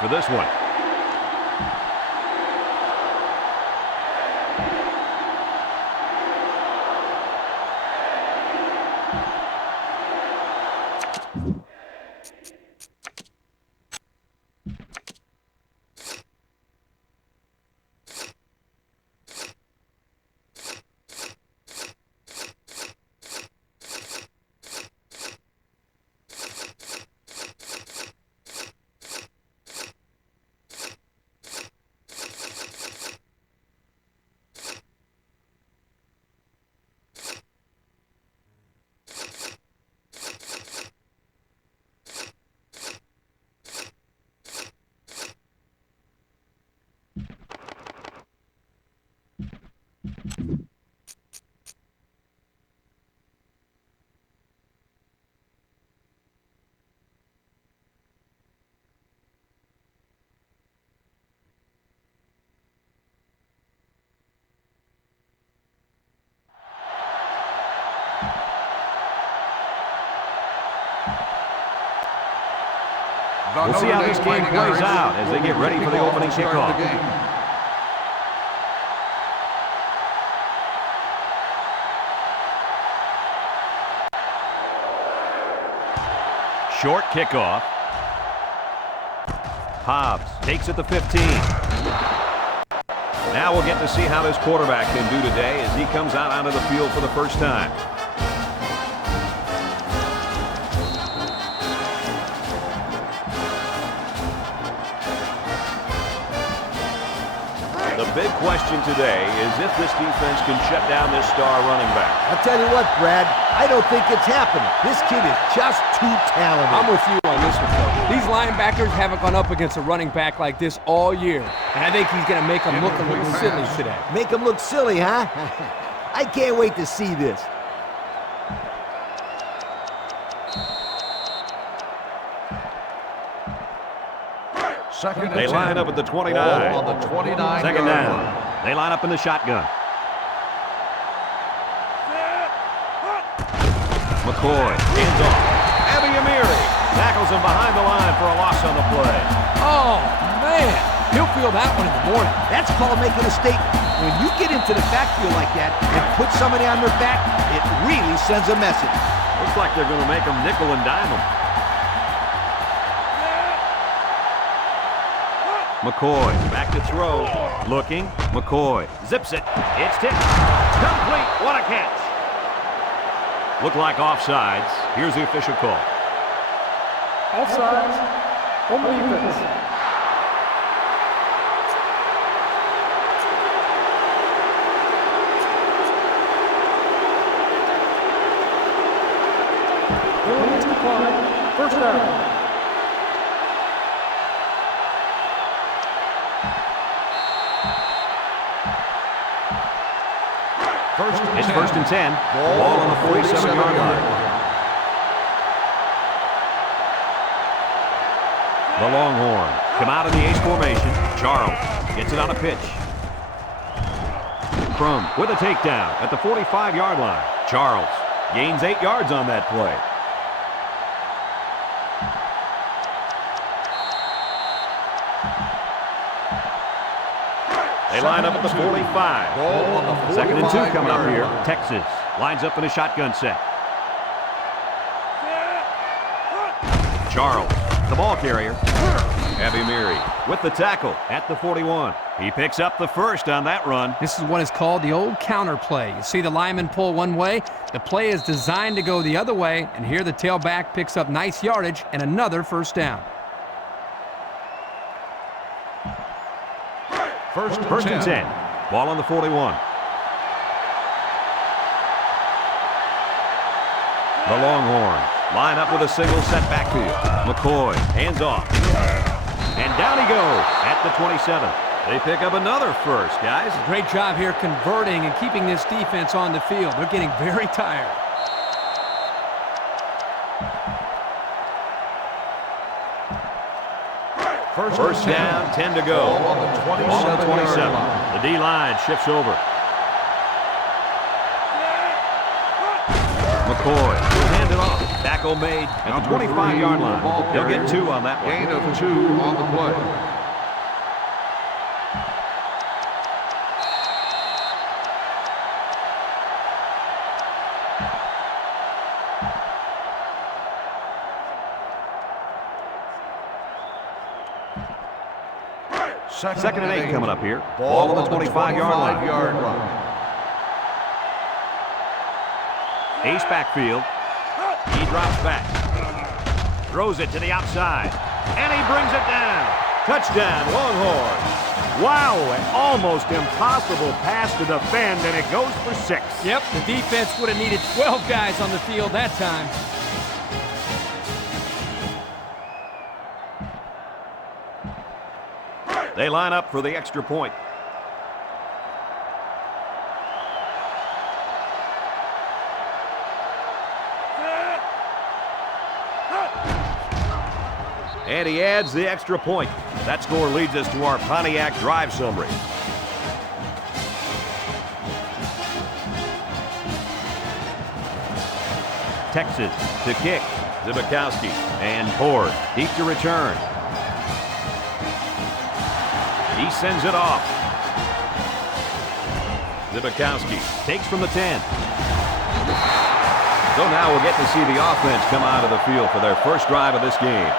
for this one. We'll see how this game plays out as they get ready for the opening kickoff. Short kickoff. Hobbs takes it to 15. Now we'll get to see how this quarterback can do today as he comes out onto the field for the first time. The big question today is if this defense can shut down this star running back. I'll tell you what, Brad, I don't think it's happening. This kid is just too talented. I'm with you on this one, though. These linebackers haven't gone up against a running back like this all year, and I think he's going to make them look a little silly today. Make him look silly, huh? I can't wait to see this. They line up at the 29. On the 29. Second down. They line up in the shotgun. McCoy hands off. Amiri tackles him behind the line for a loss on the play. Oh, man. He'll feel that one in the morning. That's called making a statement. When you get into the backfield like that and put somebody on their back, it really sends a message. Looks like they're going to make them nickel and dime them. McCoy back to throw. Looking. McCoy zips it. It's tipped. Complete. What a catch. Looked like offsides. Here's the official call. Offsides on the defense. Penalty declined. First down. It's first and 10. Ball on the 47-yard line. The Longhorns come out in the ace formation. Charles gets it on a pitch. Crum with a takedown at the 45-yard line. Charles gains 8 yards on that play. They line up at the 45. Second and 2 coming up here. Texas lines up in a shotgun set. Charles, the ball carrier. Amiri with the tackle at the 41. He picks up the first on that run. This is what is called the old counter play. You see the lineman pull one way, the play is designed to go the other way, and here the tailback picks up nice yardage and another first down. First and 10. Ball on the 41. The Longhorns line up with a single set backfield. McCoy hands off. And down he goes at the 27. They pick up another first, guys. Great job here converting and keeping this defense on the field. They're getting very tired. First down, 10 to go. Ball on the 27. The D-line shifts over. McCoy will hand it off. Back Tackle made at the Number 25-yard 3, line. ball They'll carrier. get 2 on that one. Gain of 2 on the play. Second and 8 coming up here. Ball on the 25-yard line. Ace backfield. He drops back. Throws it to the outside. And he brings it down. Touchdown, Longhorns. Wow, an almost impossible pass to defend, and it goes for 6. Yep, the defense would have needed 12 guys on the field that time. They line up for the extra point. And he adds the extra point. That score leads us to our Pontiac drive summary. Texas to kick. Zibikowski and Ford deep to return. He sends it off. Zibikowski takes from the 10. So now we'll get to see the offense come out of the field for their first drive of this game.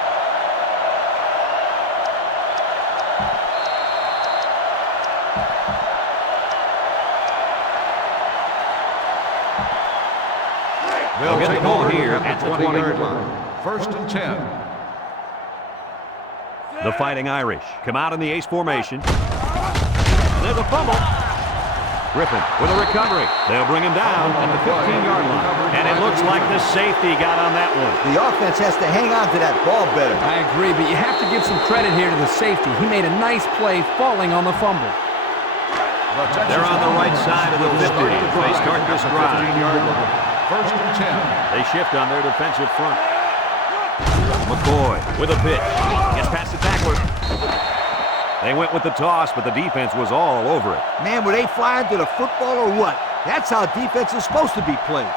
They'll get the ball here at the 20-yard line. First and 10. The Fighting Irish come out in the ace formation. There's a fumble. Griffin with a recovery. They'll bring him down at the 15-yard line. And it looks like the safety got on that one. The offense has to hang on to that ball better. I agree, but you have to give some credit here to the safety. He made a nice play falling on the fumble. They're on the right side of the 50 as they start this drive. First and 10. They shift on their defensive front. McCoy with a pitch. Gets past the tackler. They went with the toss, but the defense was all over it. Man, were they flying to the football or what? That's how defense is supposed to be played.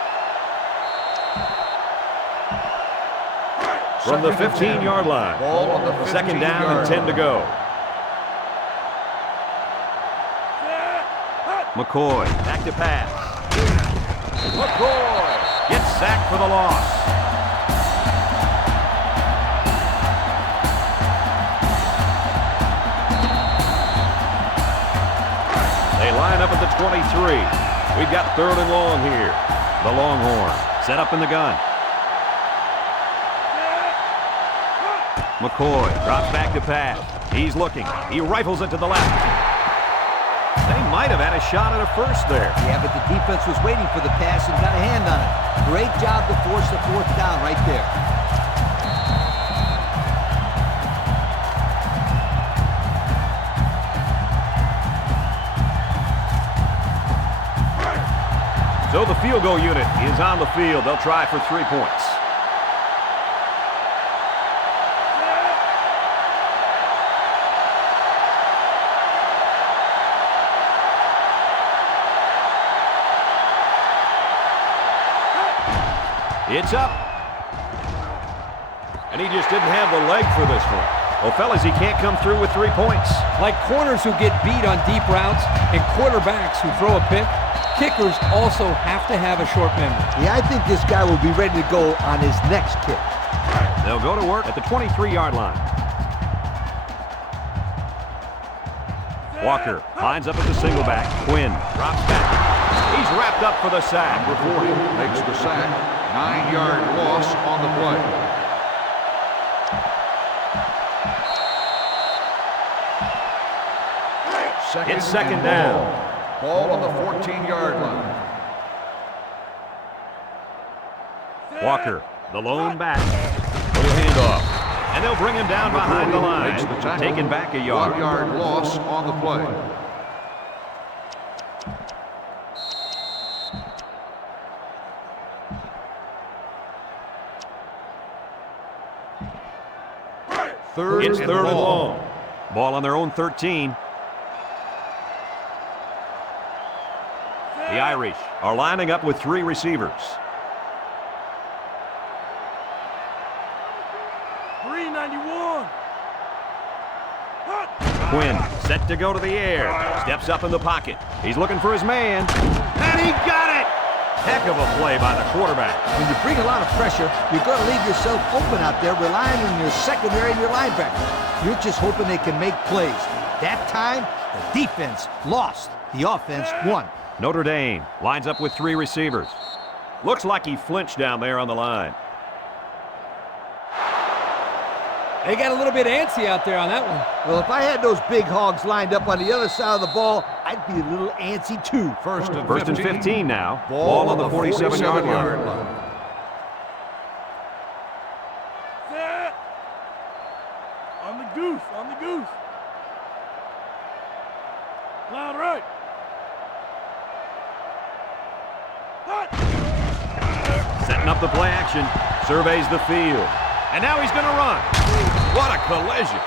From the 15-yard line. Ball on the 15-yard Second down and 10 to go. McCoy back to pass. McCoy gets sacked for the loss. They line up at the 23. We've got 3rd and long here. The Longhorn set up in the gun. McCoy drops back to pass. He's looking. He rifles it to the left. They might have had a shot at a first there. Yeah, but the defense was waiting for the pass and got a hand on it. Great job to force the 4th down right there. So the field goal unit is on the field. They'll try for 3 points. It's up. And he just didn't have the leg for this one. Well, fellas, he can't come through with 3 points. Like corners who get beat on deep routes and quarterbacks who throw a pick, kickers also have to have a short memory. Yeah, I think this guy will be ready to go on his next kick. They'll go to work at the 23-yard line. Walker lines up at the single back. Quinn drops back. He's wrapped up for the sack. Number 40 makes the sack. 9-yard loss on the play. It's second down. Ball on the 14-yard line. Walker, the lone back. Little handoff. And they'll bring him down behind the line. Makes the tackle. Taken back a yard. 1-yard loss on the play. It's third and long. Ball on their own 13. The Irish are lining up with 3 receivers. Quinn set to go to the air. Steps up in the pocket. He's looking for his man. And he got it! Heck of a play by the quarterback. When you bring a lot of pressure, you're going to leave yourself open out there relying on your secondary and your linebacker. You're just hoping they can make plays. That time, the defense lost. The offense won. Notre Dame lines up with 3 receivers. Looks like he flinched down there on the line. They got a little bit antsy out there on that one. Well, if I had those big hogs lined up on the other side of the ball, I'd be a little antsy too. First and 15 now. Ball on the 47-yard line. Set. On the goose, on the goose. Line right. Setting up the play action. Surveys the field. And now he's going to run. What a collision.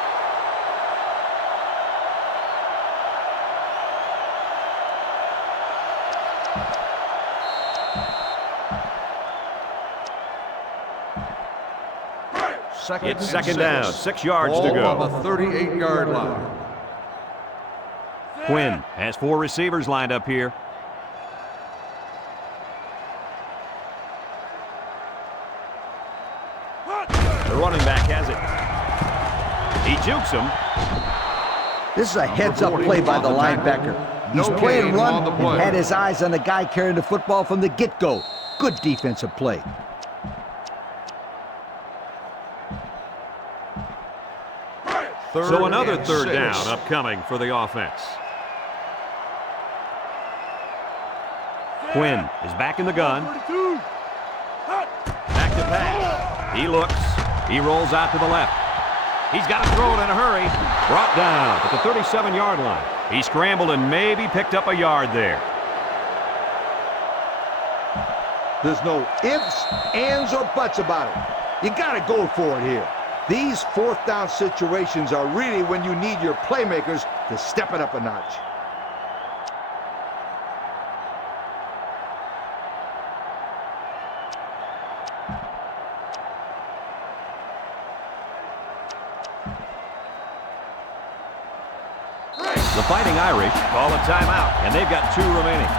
It's second down, 6 yards to go. Ball on the 38-yard line. Quinn has 4 receivers lined up here. The running back has it. He jukes him. This is a heads-up play by the linebacker. He's playing run and had his eyes on the guy carrying the football from the get-go. Good defensive play. So another third down upcoming for the offense. Quinn is back in the gun. Back to pass. He looks. He rolls out to the left. He's got to throw it in a hurry. Brought down at the 37-yard line. He scrambled and maybe picked up a yard there. There's no ifs, ands, or buts about it. You got to go for it here. These fourth down situations are really when you need your playmakers to step it up a notch. The Fighting Irish call a timeout, and they've got 2 remaining.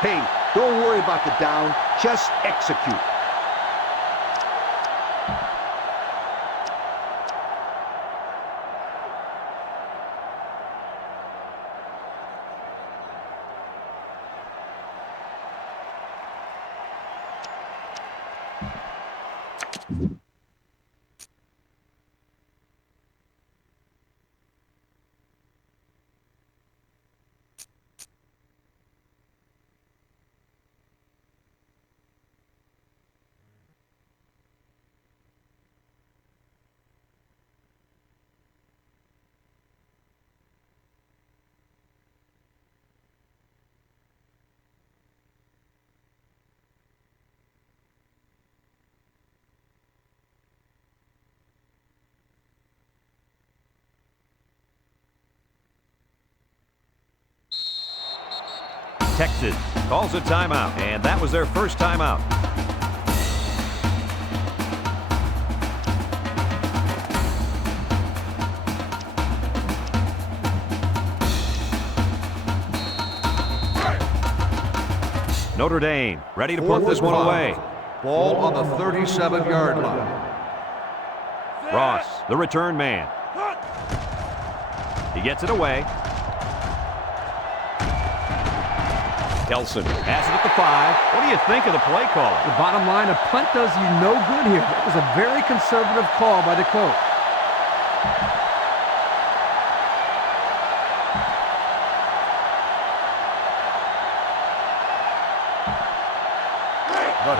Hey, don't worry about the down, just execute. Texas calls a timeout, and that was their first timeout. Notre Dame ready to put this one away. Ball on the 37-yard line. Ross, the return man. He gets it away. Kelson has it at the 5. What do you think of the play call? The bottom line, a punt does you no good here. That was a very conservative call by the coach.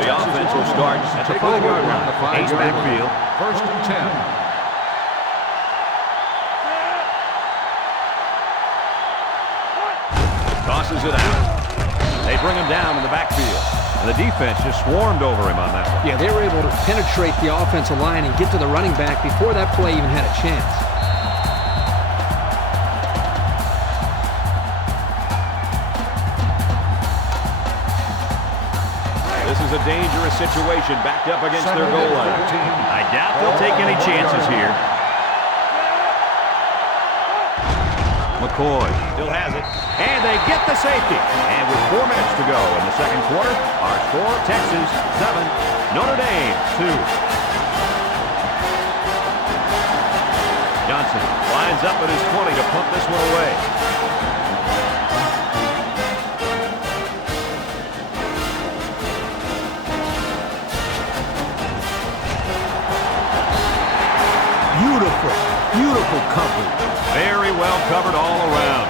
The offense will start at the 5-yard line. Ace backfield. First and 10. Tosses it out. They bring him down in the backfield. And the defense just swarmed over him on that one. Yeah, they were able to penetrate the offensive line and get to the running back before that play even had a chance. This is a dangerous situation backed up against their goal line. I doubt they'll take any chances here. McCoy still has it. And they get the safety. And with 4 minutes to go in the second quarter, our score, Texas 7, Notre Dame 2. Johnson lines up at his 20 to pump this one away. Beautiful, beautiful coverage. Very well covered all around.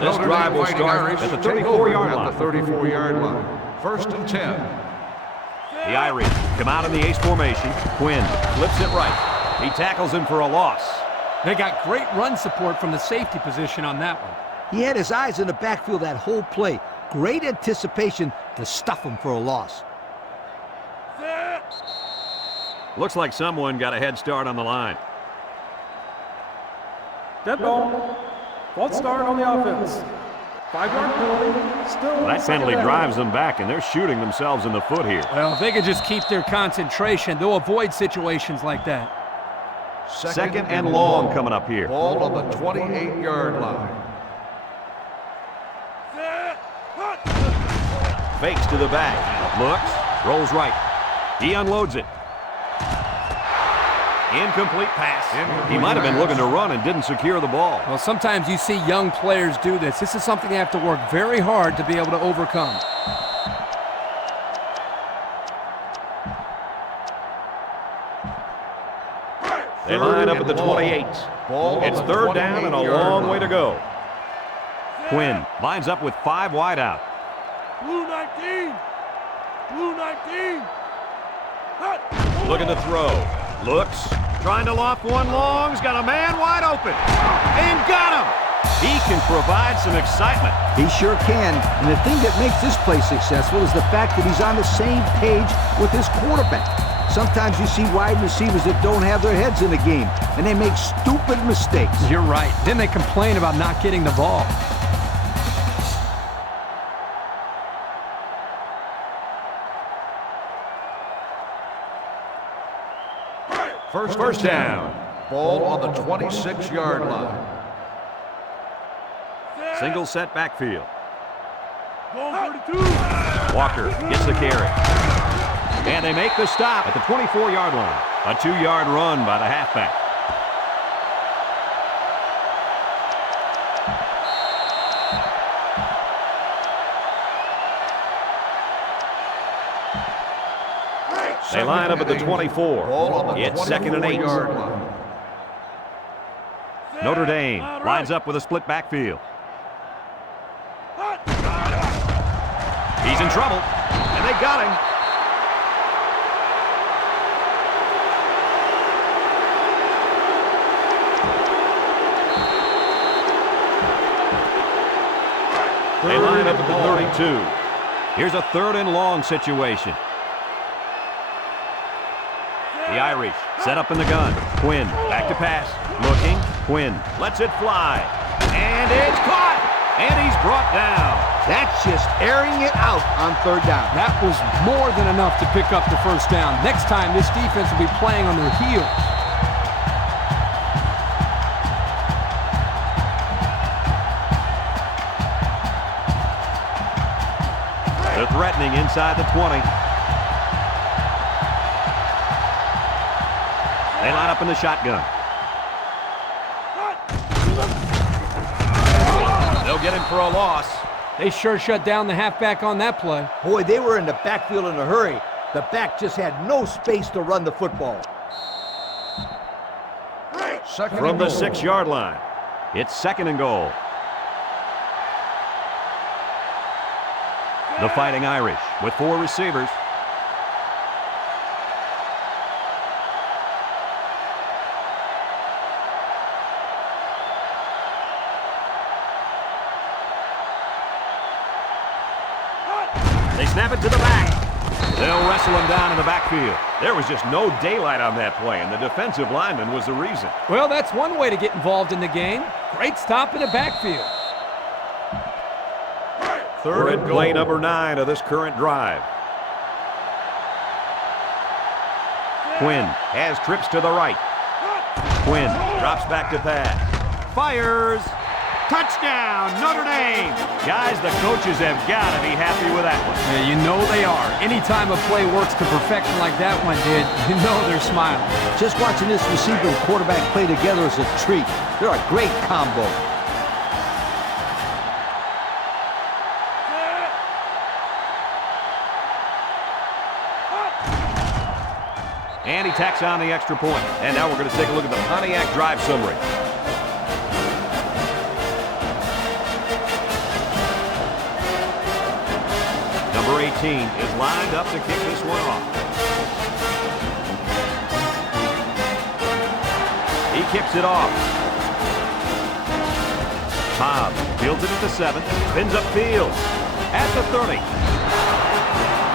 This drive will start at the 34-yard line. At the 34-yard line. 1st and 10. The Irish come out in the ace formation. Quinn flips it right. He tackles him for a loss. They got great run support from the safety position on that one. He had his eyes in the backfield that whole play. Great anticipation to stuff him for a loss. Looks like someone got a head start on the line. Dead ball. False start on the offense. 5-yard penalty. Still That penalty drives them back, and they're shooting themselves in the foot here. Well, if they could just keep their concentration, they'll avoid situations like that. Second and long coming up here. Ball on the 28-yard line. Fakes to the back. Looks. Rolls right. He unloads it. Incomplete pass. He might have been looking to run and didn't secure the ball. Well, sometimes you see young players do this. This is something they have to work very hard to be able to overcome. They line up at the 28. It's 3rd down and a long way to go. Quinn lines up with 5 wide out. Blue 19. Blue 19. Looking to throw. Looks. Trying to loft one long. He's got a man wide open. And got him. He can provide some excitement. He sure can. And the thing that makes this play successful is the fact that he's on the same page with his quarterback. Sometimes you see wide receivers that don't have their heads in the game, and they make stupid mistakes. You're right. Then they complain about not getting the ball. First down. Ball on the 26-yard line. Single set backfield. Goal 32. Walker gets the carry. And they make the stop at the 24-yard line. A 2-yard run by the halfback. They line up at the 24. It's 2nd and 8. Notre Dame lines up with a split backfield. He's in trouble, and they got him. They line up at the 32. Here's a 3rd and long situation. The Irish set up in the gun. Quinn back to pass. Looking. Quinn lets it fly. And it's caught. And he's brought down. That's just airing it out on 3rd down. That was more than enough to pick up the 1st down. Next time, this defense will be playing on their heels. They're threatening inside the 20. They line up in the shotgun. They'll get him for a loss. They sure shut down the halfback on that play. Boy, they were in the backfield in a hurry. The back just had no space to run the football. From the 6-yard line, it's 2nd and goal. The Fighting Irish with 4 receivers. They snap it to the back. They'll wrestle him down in the backfield. There was just no daylight on that play, and the defensive lineman was the reason. Well, that's one way to get involved in the game. Great stop in the backfield. Third and play number 9 of this current drive. Quinn has trips to the right. Quinn drops back to pass. Fires. Touchdown, Notre Dame. Guys, the coaches have got to be happy with that one. Yeah, you know they are. Anytime a play works to perfection like that one did, you know they're smiling. Just watching this receiver and quarterback play together is a treat. They're a great combo. And he tacks on the extra point. And now we're going to take a look at the Pontiac drive summary. Number 18 is lined up to kick this one off. He kicks it off. Cobb fields it at the 7, spins upfield at the 30.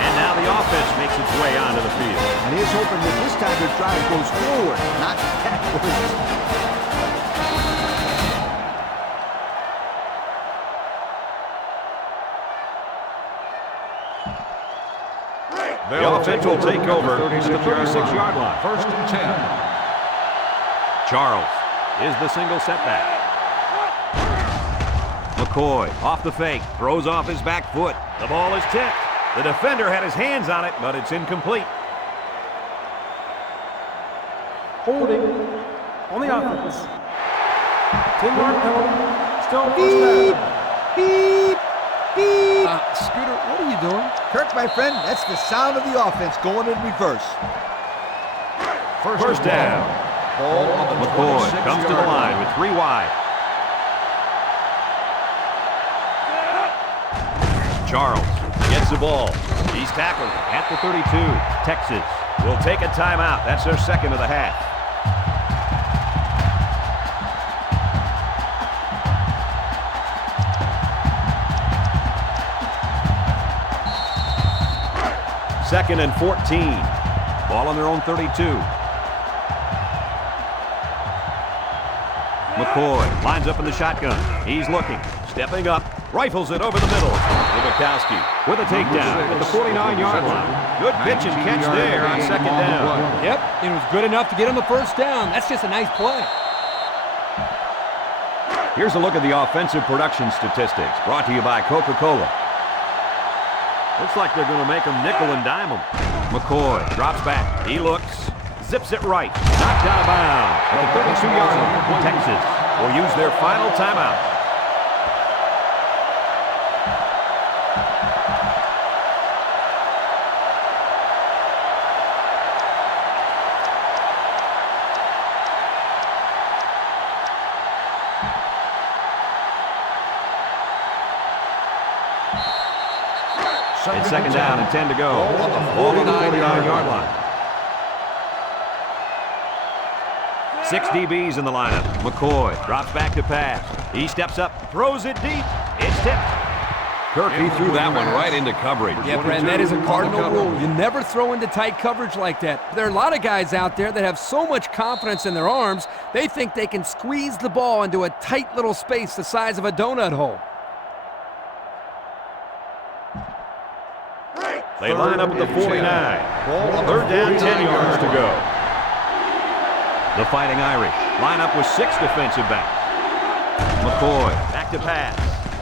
And now the offense makes its way onto the field. And he's hoping that this time the drive goes forward, not backwards. The offense will take over at the 36-yard line. First and 10. Charles is the single setback. McCoy off the fake, throws off his back foot. The ball is tipped. The defender had his hands on it, but it's incomplete. Holding on the offense. 10-yard penalty. Still first down. Beep, beep. Scooter, what are you doing? Kirk, my friend, that's the sound of the offense going in reverse. First down. Ball on the McCoy comes to the line with 3 wide. Charles gets the ball. He's tackled at the 32. Texas will take a timeout. That's their second of the half. Second and 14. Ball on their own 32. McCoy lines up in the shotgun. He's looking, stepping up, rifles it over the middle. Ncaa with a takedown at the 49-yard line. Good pitch and catch there on second down. Yep, it was good enough to get him the first down. That's just a nice play. Here's a look at the offensive production statistics brought to you by Coca-Cola. Looks like they're going to make him nickel and dime him. McCoy drops back. He looks, zips it right. Knocked out of bounds at the 32-yard line. Texas will use their final timeout. It's second down and 10 to go. Ball on the 49-yard line. 6 DBs in the lineup. McCoy drops back to pass. He steps up, throws it deep. It's tipped. Kirk, he threw that one right into coverage. Yeah, Brad, that is a cardinal rule. You never throw into tight coverage like that. There are a lot of guys out there that have so much confidence in their arms, they think they can squeeze the ball into a tight little space the size of a donut hole. They line up at the 49. Third down, 10 yards to go. The Fighting Irish line up with 6 defensive backs. McCoy back to pass.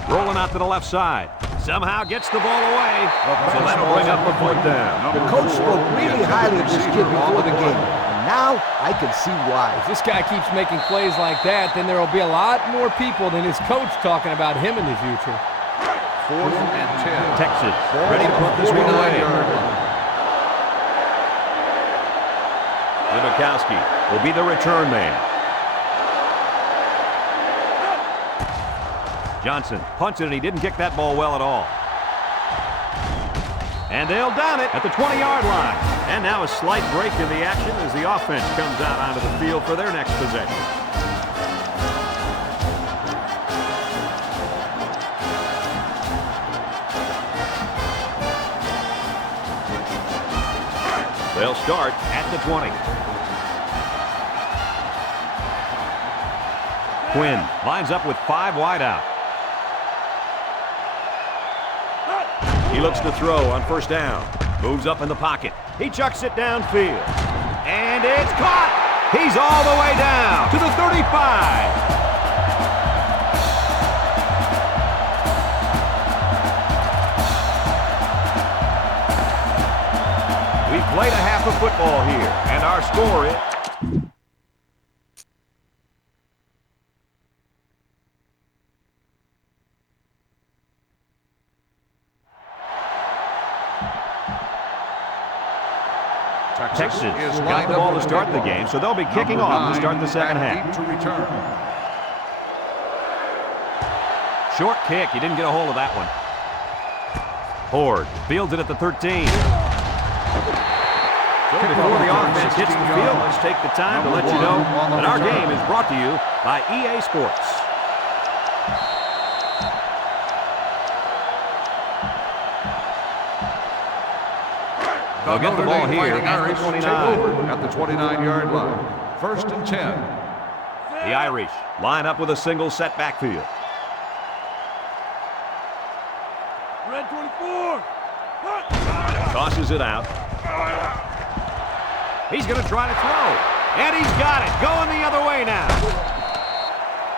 Rolling out to the left side. Somehow gets the ball away. So that'll bring up the 4th down. The coach spoke really highly of this kid before the game. And now I can see why. If this guy keeps making plays like that, then there will be a lot more people than his coach talking about him in the future. 4th and 10. Texas ready to put this one away. Ncaa will be the return man. Johnson punts it, and he didn't kick that ball well at all. And they'll down it at the 20-yard line. And now a slight break in the action as the offense comes out onto the field for their next possession. They'll start at the 20. Quinn lines up with 5 wide out. He looks to throw on first down. Moves up in the pocket. He chucks it downfield. And it's caught! He's all the way down to the 35. We've played a half of football here, and our score is... Texas got the ball to start the game, so they'll be kicking off to start the second half. To return. Short kick. He didn't get a hold of that one. Horde fields it at the 13. So before the offense hits the field, let's take the time to let you know that our game is brought to you by EA Sports. They'll get the ball here at the 29. At the 29-yard line. First and 10. The Irish line up with a single set backfield. Red 24. Tosses it out. He's going to try to throw. And he's got it. Going the other way now.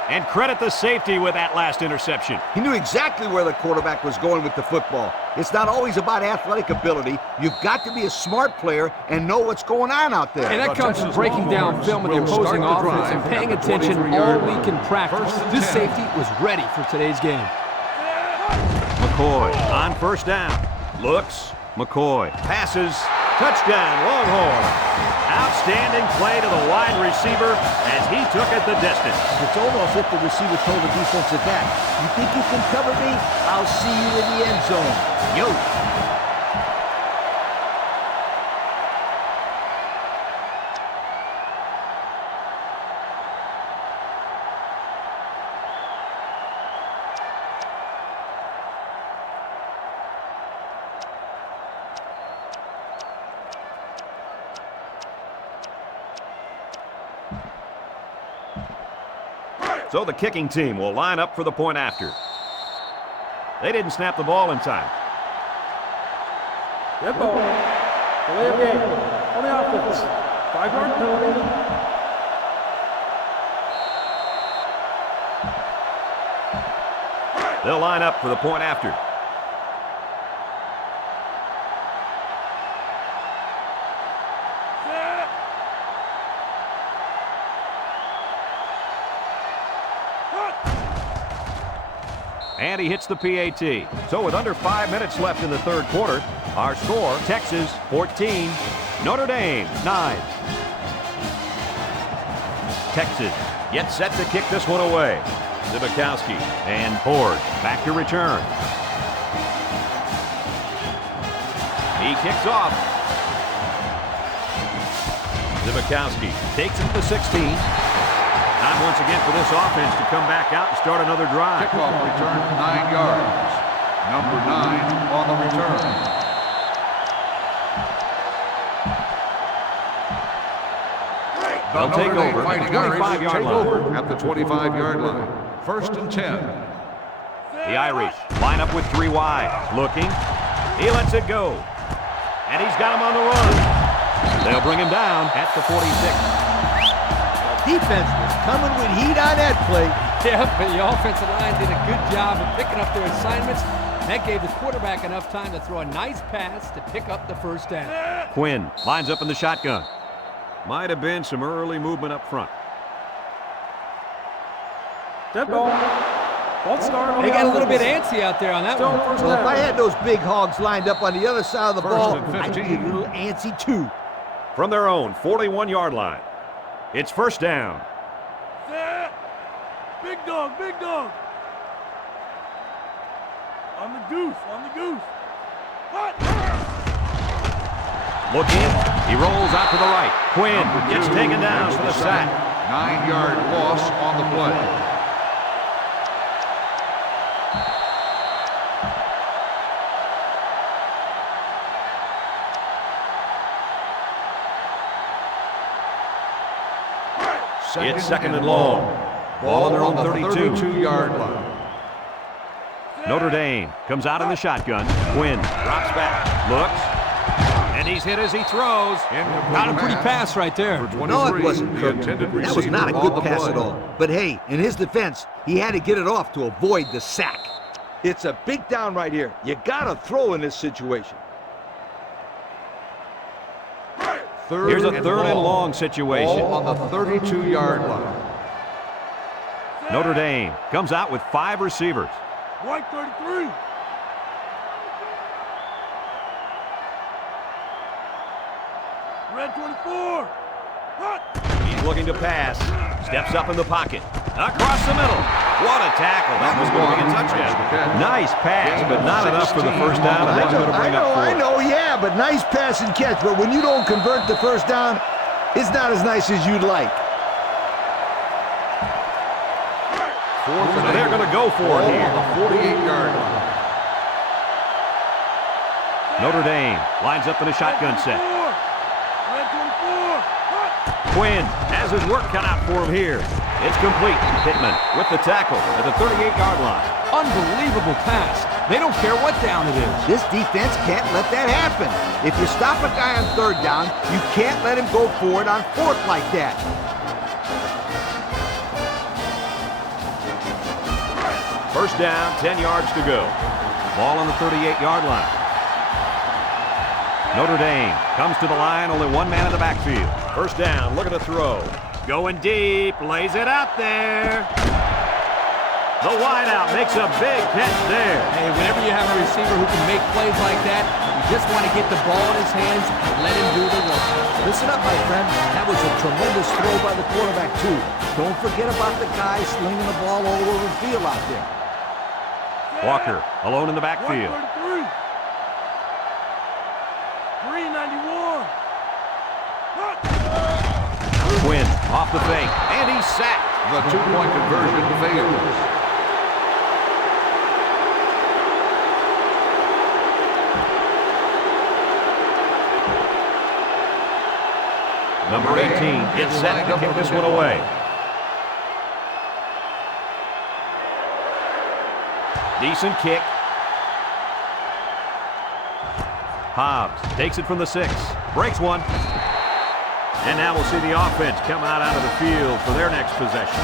And credit the safety with that last interception. He knew exactly where the quarterback was going with the football. It's not always about athletic ability. You've got to be a smart player and know what's going on out there. And that comes from breaking down film of the opposing offense and paying attention all week in practice. This safety was ready for today's game. McCoy on first down. Looks. McCoy passes. Touchdown, Longhorn. Outstanding play to the wide receiver as he took it the distance. It's almost if the receiver told the defensive back, you think you can cover me? I'll see you in the end zone. Yo. So the kicking team will line up for the point after. They didn't snap the ball in time. Dead ball. Delay of game on the offense. 5-yard penalty. They'll line up for the point after. And he hits the PAT. So with under 5 minutes left in the third quarter, our score, Texas 14, Notre Dame 9. Texas gets set to kick this one away. Zibikowski and Horde back to return. He kicks off. Zibikowski takes it to the 16. Time once again for this offense to come back out and start another drive. Kickoff return 9 yards. Number 9 on the return. They'll take over at the 25-yard line. At the 25-yard line. First and 10. The Irish line up with 3 wide. Looking. He lets it go. And he's got him on the run. They'll bring him down at the 46. Defense was coming with heat on that play. Yeah, but the offensive line did a good job of picking up their assignments. That gave the quarterback enough time to throw a nice pass to pick up the first down. Quinn lines up in the shotgun. Might have been some early movement up front. Dead ball. False start on They the got a little bit offense. antsy out there on that Still one. first Well, if down. I had those big hogs lined up on the other side of the ball, and I'd 15. be a little antsy too. From their own 41-yard line. It's first down. Big dog, big dog. On the goose, on the goose. Hot. Look in. He rolls out to the right. Quinn gets taken down for the sack. 9-yard loss on the play. It's second and long. Ball on their own 32-yard line. Notre Dame comes out in the shotgun. Quinn drops back, looks, and he's hit as he throws. Not a pretty pass right there. No, it wasn't, Kirk. That was not a good pass at all. But hey, in his defense, he had to get it off to avoid the sack. It's a big down right here. You gotta throw in this situation. Here's a third and long situation. Ball on the 32-yard line. Notre Dame comes out with 5 receivers. White 33. Red 24. Hot. He's looking to pass. Steps up in the pocket. Across the middle. What a tackle. That was going to be a touchdown. Nice pass, but not enough for the first down. And that's going to bring up 4. I know, yeah, but nice pass and catch. But when you don't convert the first down, it's not as nice as you'd like. They're going to go for it here. On the 48-yard line. Notre Dame lines up in a shotgun set. Red 24. Hot. Quinn has his work cut out for him here. It's complete. Pittman with the tackle at the 38-yard line. Unbelievable pass. They don't care what down it is. This defense can't let that happen. If you stop a guy on third down, you can't let him go forward on fourth like that. First down, 10 yards to go. Ball on the 38-yard line. Notre Dame comes to the line, only one man in the backfield. First down, look at the throw. Going deep, lays it out there. The wideout makes a big catch there. Hey, whenever you have a receiver who can make plays like that, you just want to get the ball in his hands and let him do the work. Listen up, my friend. That was a tremendous throw by the quarterback, too. Don't forget about the guy slinging the ball all over the field out there. Walker alone in the backfield. 133. 391. Quinn off the fake, and he's sacked. The 2-point conversion fails. Number 18 gets set to kick this one away. Decent kick. Hobbs takes it from the 6. Breaks one. And now we'll see the offense come out of the field for their next possession.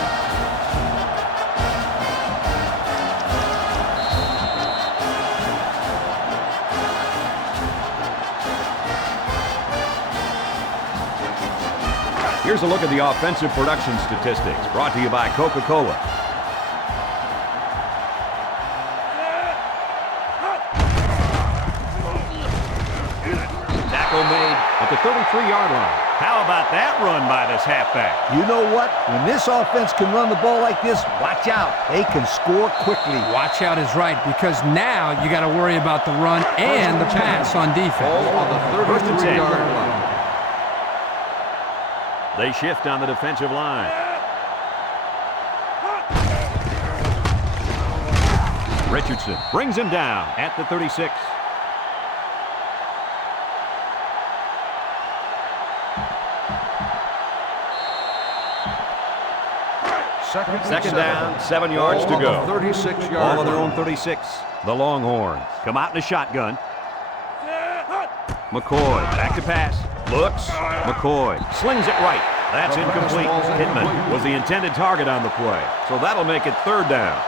Here's a look at the offensive production statistics brought to you by Coca-Cola. Tackle made at the 33-yard line. How about that run by this halfback? You know what? When this offense can run the ball like this, watch out. They can score quickly. Watch out is right, because now you got to worry about the run and the pass on defense. Ball on the 33-yard line. They shift on the defensive line. Richardson brings him down at the 36. Second down, 7 yards to go. 36-yard Ball on their own 36. The Longhorns come out in a shotgun. McCoy back to pass. Looks. McCoy slings it right. That's incomplete. Pittman was the intended target on the play. So that'll make it third down.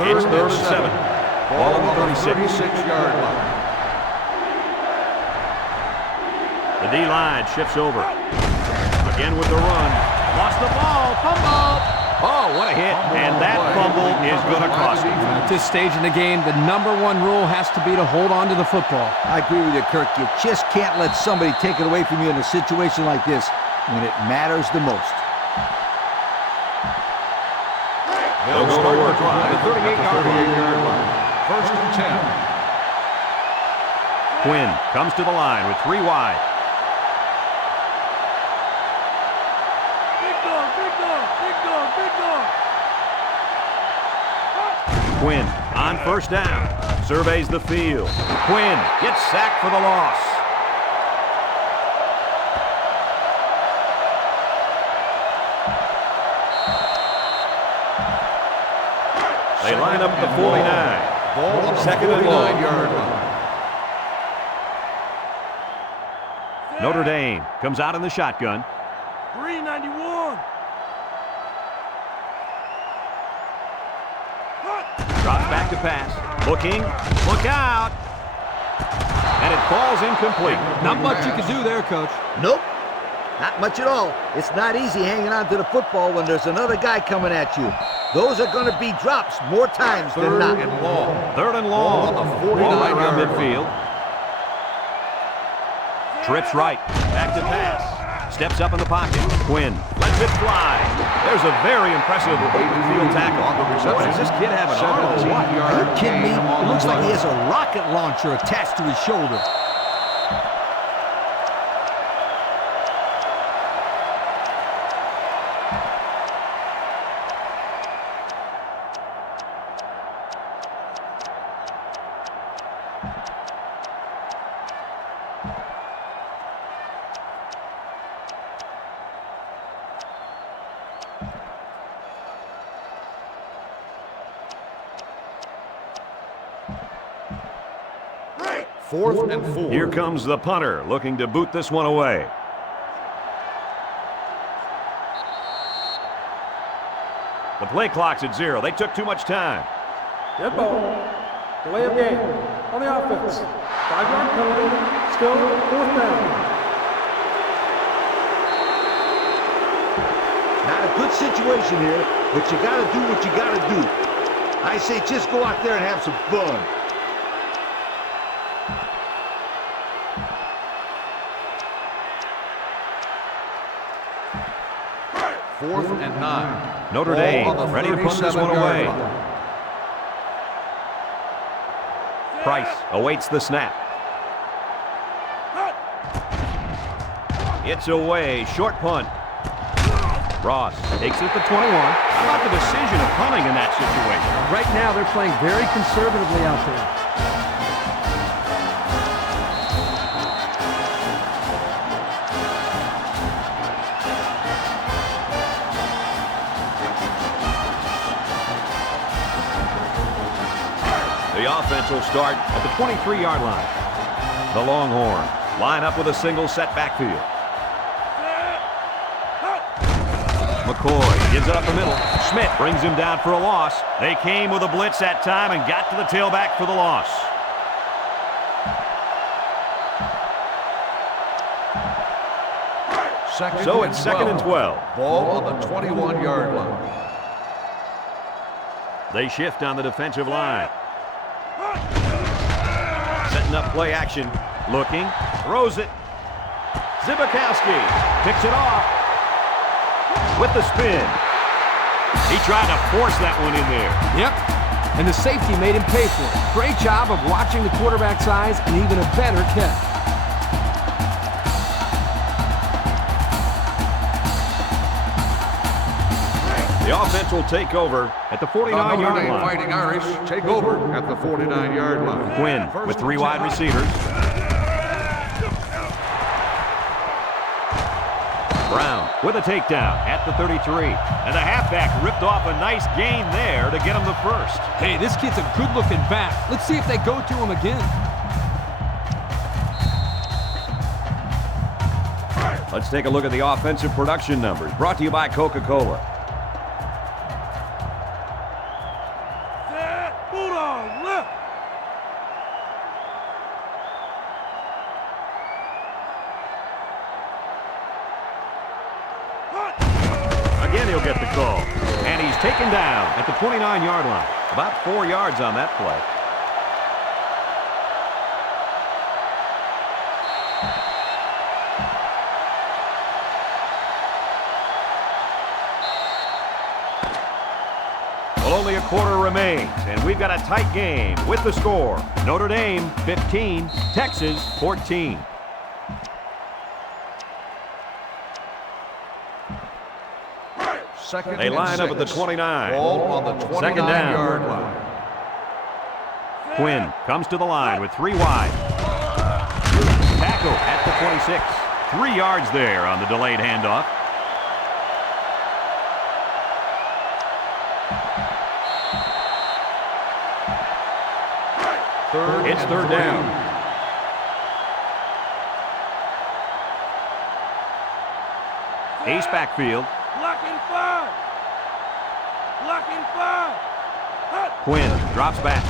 It's third and 7. Ball on the 36. 36-yard line. The D-line shifts over. Again with the run. Lost the ball. Fumble. Oh, what a hit. And that fumble is going to cost him. At this stage in the game, the #1 rule has to be to hold on to the football. I agree with you, Kirk. You just can't let somebody take it away from you in a situation like this when it matters the most. They'll go to work at the 38-yard line. First and 10. Quinn comes to the line with 3 wide. Big dog, big dog, big dog, big dog. Quinn on first down. Surveys the field. Quinn gets sacked for the loss. They line up at the 49. Ball Second and long. 49-yard line. Notre Dame comes out in the shotgun. 391. Drops back to pass. Looking. Look out. And it falls incomplete. Not much you can do there, Coach. Nope, not much at all. It's not easy hanging on to the football when there's another guy coming at you. Those are going to be drops more times than not. Third and long. Third and long. Ball on the Ball right around 49-yard midfield. Trips right. Back to pass. Steps up in the pocket. Quinn lets it fly. There's a very impressive field tackle. Boy, does this kid have an arm or what? Are you kidding me? It looks like he has a rocket launcher attached to his shoulder. Fourth and 4. Here comes the punter looking to boot this one away. The play clock's at 0. They took too much time. Dead ball. Delay of game on the offense. 5-yard penalty. Still 4th down. Not a good situation here, but you got to do what you got to do. I say just go out there and have some fun. Fourth and 9. Notre Ball Dame on the ready to put this one 37-yard away. line. Price awaits the snap. It's away. Short punt. Ross takes it at the 21. How about the decision of punting in that situation? Right now, they're playing very conservatively out there. The offense will start at the 23-yard line. The Longhorn line up with a single set backfield. McCoy gives it up the middle. Schmidt brings him down for a loss. They came with a blitz that time and got to the tailback for the loss. So it's second and 12. Ball on the 21-yard line. They shift on the defensive line. Setting up play action. Looking. Throws it. Zibikowski picks it off. With the spin. He tried to force that one in there. Yep. And the safety made him pay for it. Great job of watching the quarterback's eyes and even a better catch. The offense will take over at the 49-yard Notre Dame line. Fighting Irish take over at the 49-yard line. Quinn with 3 wide receivers. Brown with a takedown at the 33. And the halfback ripped off a nice gain there to get him the first. Hey, this kid's a good-looking back. Let's see if they go to him again. Let's take a look at the offensive production numbers. Brought to you by Coca-Cola. Bulldog left. Again, he'll get the call. And he's taken down at the 29-yard line. About 4 yards on that play. Only a quarter remains, and we've got a tight game with the score. Notre Dame 15, Texas 14. They line up at the 29. Ball on the 29-yard line. Quinn comes to the line with 3 wide. Tackle at the 26. 3 yards there on the delayed handoff. It's third down. Ace backfield. Blocking 5. Blocking 5. Quinn drops back.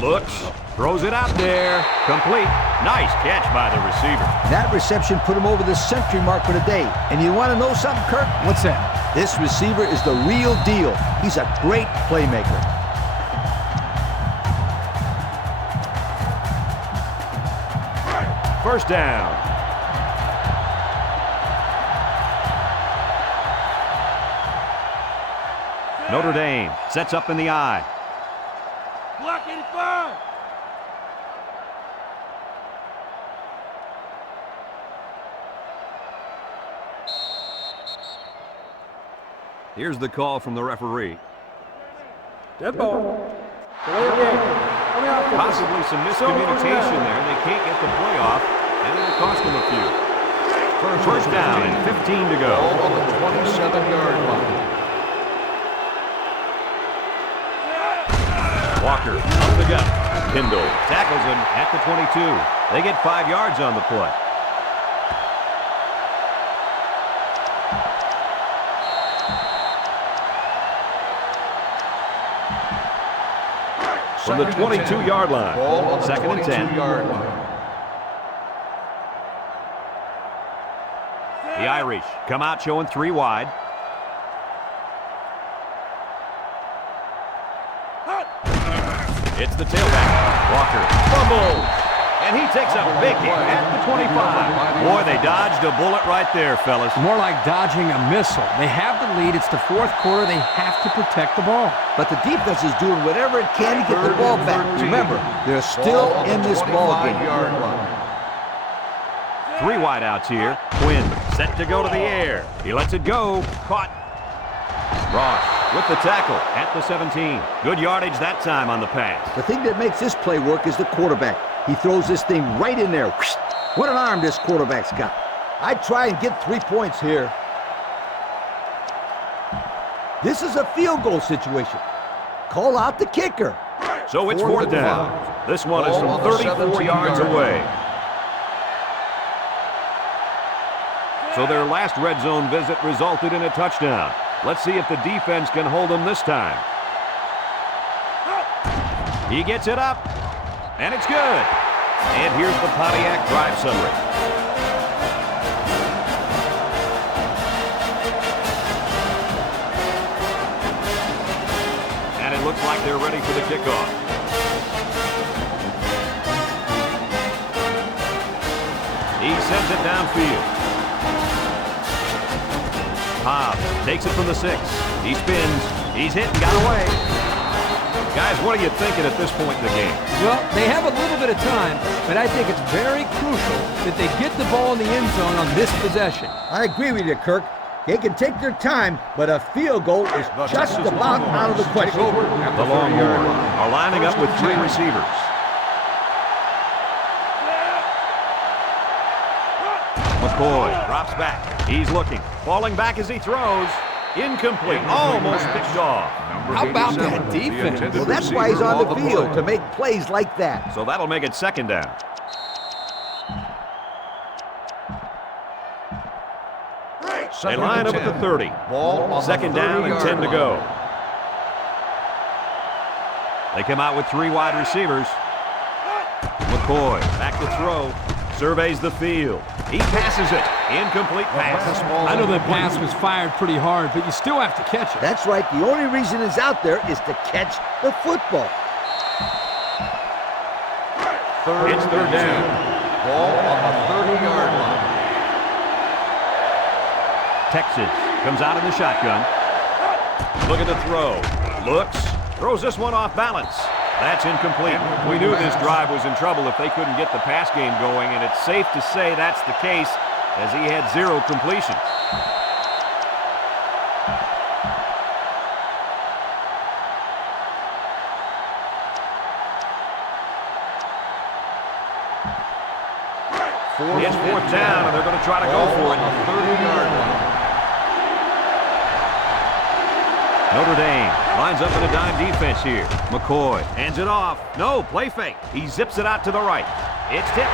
Looks. Throws it out there. Complete. Nice catch by the receiver. That reception put him over the century mark for the day. And you want to know something, Kirk? What's that? This receiver is the real deal. He's a great playmaker. First down. Notre Dame sets up in the eye. Blocking 5. Here's the call from the referee. Dead ball. Delay of game. On the offense. Possibly some miscommunication there. They can't get the play off, and it'll cost them a few. First down and 15 to go. Ball on the 27-yard line. Walker up the gut. Kendall tackles him at the 22. They get 5 yards on the play. From the 22-yard line. Ball on the Second and 10. 22-yard line. The Irish come out showing 3 wide. It's the tailback. Walker fumbles. And he takes a big hit at the 25. Boy, they dodged a bullet right there, fellas. More like dodging a missile. They have the lead. It's the fourth quarter. They have to protect the ball. But the defense is doing whatever it can to get the ball back. Remember, they're still in this ball game. 3 wide outs here. Quinn set to go to the air. He lets it go. Caught. Ross with the tackle at the 17. Good yardage that time on the pass. The thing that makes this play work is the quarterback. He throws this thing right in there. What an arm this quarterback's got. I'd try and get 3 points here. This is a field goal situation. Call out the kicker. So it's fourth down. This one is from 34 yards away. So their last red zone visit resulted in a touchdown. Let's see if the defense can hold them this time. He gets it up, and it's good. And here's the Pontiac drive summary. And it looks like they're ready for the kickoff. He sends it downfield. Hobbs takes it from the 6. He spins. He's hit and got away. Guys, what are you thinking at this point in the game? Well, they have a little bit of time, but I think it's very crucial that they get the ball in the end zone on this possession. I agree with you, Kirk. They can take their time, but a field goal is just about out of the question. The Longhorns are lining up with 3 receivers. McCoy drops back. He's looking. Falling back as he throws. Incomplete. Almost picked off. How about that defense? Well, that's why he's on the field, to make plays like that. So that'll make it second down. They line up at the 30. Second down and 10 to go. They come out with 3 wide receivers. McCoy back to throw. Surveys the field. He passes it. Incomplete pass. I know that pass was fired pretty hard, but you still have to catch it. That's right. The only reason it's out there is to catch the football. It's third down. Ball on the 30-yard line. Texas comes out in the shotgun. Look at the throw. Looks. Throws this one off balance. That's incomplete. We knew this drive was in trouble if they couldn't get the pass game going, and it's safe to say that's the case as he had 0 completions. It's 4th down, and they're going to try to go for it. 30-yard line. Notre Dame lines up in a dime defense here. McCoy hands it off. No, play fake. He zips it out to the right. It's tipped.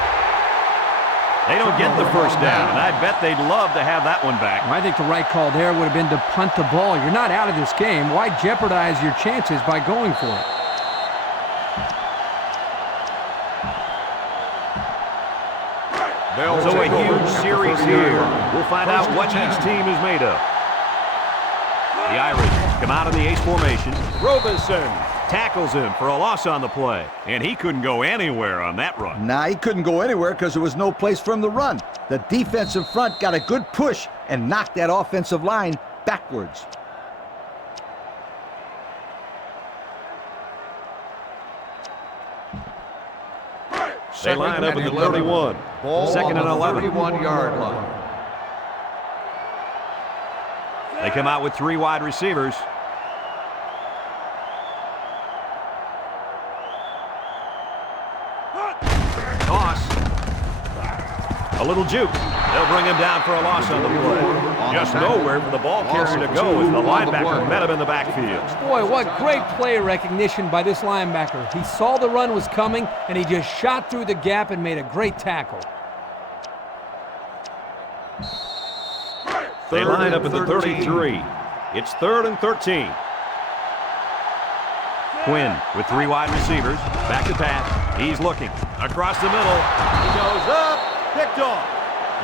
They don't get the first down, and I bet they'd love to have that one back. I think the right call there would have been to punt the ball. You're not out of this game. Why jeopardize your chances by going for it? So a huge series here. We'll find out what each team is made of. The Irish come out in the ace formation. Robinson tackles him for a loss on the play. And he couldn't go anywhere on that run. Nah, he couldn't go anywhere because there was no place for him to run. The defensive front got a good push and knocked that offensive line backwards. They line up at the 31. Second and 11. 31-yard line. They come out with 3 wide receivers. Toss. A little juke. They'll bring him down for a loss on the play. Just nowhere for the ball carrier to go as the linebacker met him in the backfield. Boy, what great play recognition by this linebacker. He saw the run was coming, and he just shot through the gap and made a great tackle. They line up at the 33. It's 3rd and 13. Quinn with 3 wide receivers. Back to pass. He's looking. Across the middle. He goes up. Picked off.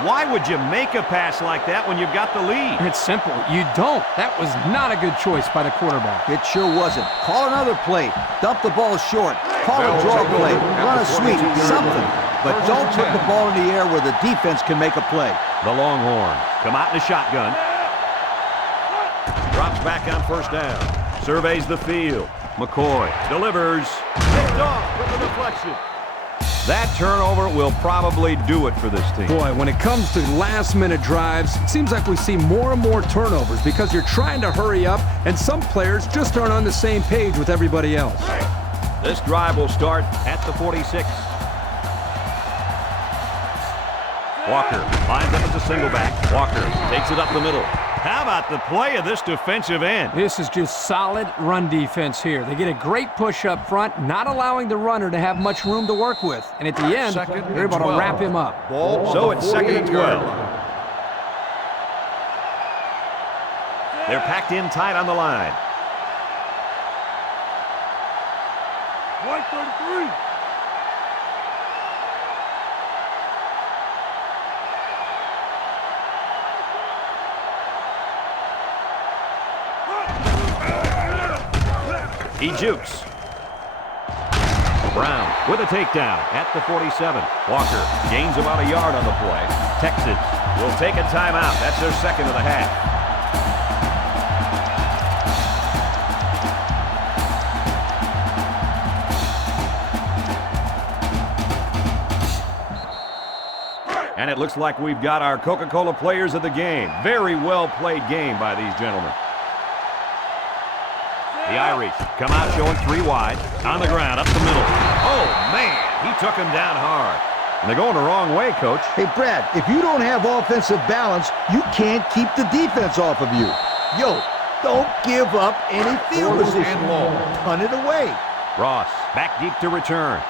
Why would you make a pass like that when you've got the lead? It's simple. You don't. That was not a good choice by the quarterback. It sure wasn't. Call another play. Dump the ball short. Call a draw play. Run a sweep. Something. But don't put the ball in the air where the defense can make a play. The Longhorns come out in a shotgun. Drops back on 1st down. Surveys the field. McCoy delivers. Picked off with the deflection. That turnover will probably do it for this team. Boy, when it comes to last-minute drives, it seems like we see more and more turnovers because you're trying to hurry up, and some players just aren't on the same page with everybody else. This drive will start at the 46. Walker lines up as a single back. Walker takes it up the middle. How about the play of this defensive end? This is just solid run defense here. They get a great push up front, not allowing the runner to have much room to work with. And at the end, they're able to wrap him up. So it's 2nd and 12. They're packed in tight on the line. 133. He jukes. Brown with a takedown at the 47. Walker gains about a yard on the play. Texas will take a timeout. That's their 2nd of the half. And it looks like we've got our Coca-Cola players of the game. Very well played game by these gentlemen. The Irish come out showing 3 wide. On the ground, up the middle. Oh, man, he took him down hard. And they're going the wrong way, Coach. Hey, Brad, if you don't have offensive balance, you can't keep the defense off of you. Yo, don't give up any field position. Punt it away. Ross back deep to return.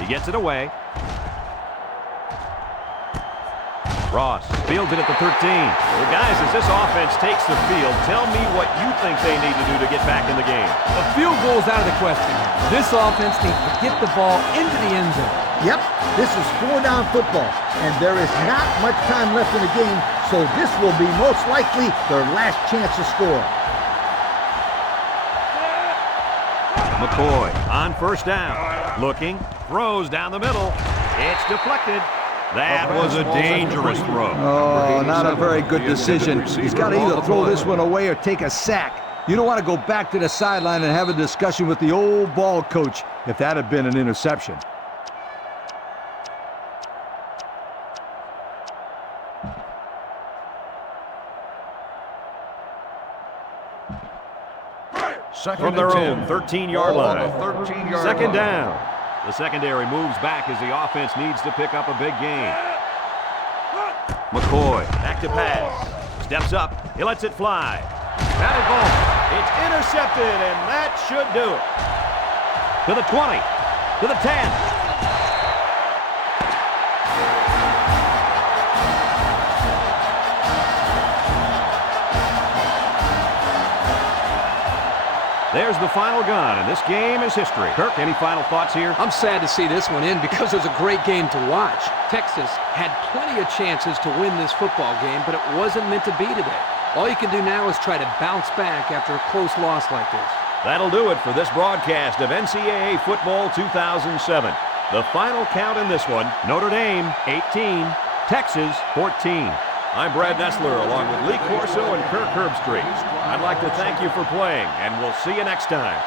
He gets it away. Ross fields it at the 13. Well, guys, as this offense takes the field, tell me what you think they need to do to get back in the game. A field goal is out of the question. This offense needs to get the ball into the end zone. Yep, this is 4-down football, and there is not much time left in the game, so this will be most likely their last chance to score. McCoy on first down. Looking, throws down the middle. It's deflected. That was a dangerous throw. Oh, not a very good decision. He's got to either throw this one away or take a sack. You don't want to go back to the sideline and have a discussion with the old ball coach if that had been an interception. From their own 13-yard line. 13-yard Second line. down. The secondary moves back as the offense needs to pick up a big gain. McCoy back to pass. Steps up. He lets it fly. Batted ball. It's intercepted, and that should do it. To the 20. To the 10. There's the final gun, and this game is history. Kirk, any final thoughts here? I'm sad to see this one in because it was a great game to watch. Texas had plenty of chances to win this football game, but it wasn't meant to be today. All you can do now is try to bounce back after a close loss like this. That'll do it for this broadcast of NCAA Football 2007. The final count in this one, Notre Dame 18, Texas 14. I'm Brad Nessler along with Lee Corso and Kirk Herbstreit. I'd like to thank you for playing, and we'll see you next time.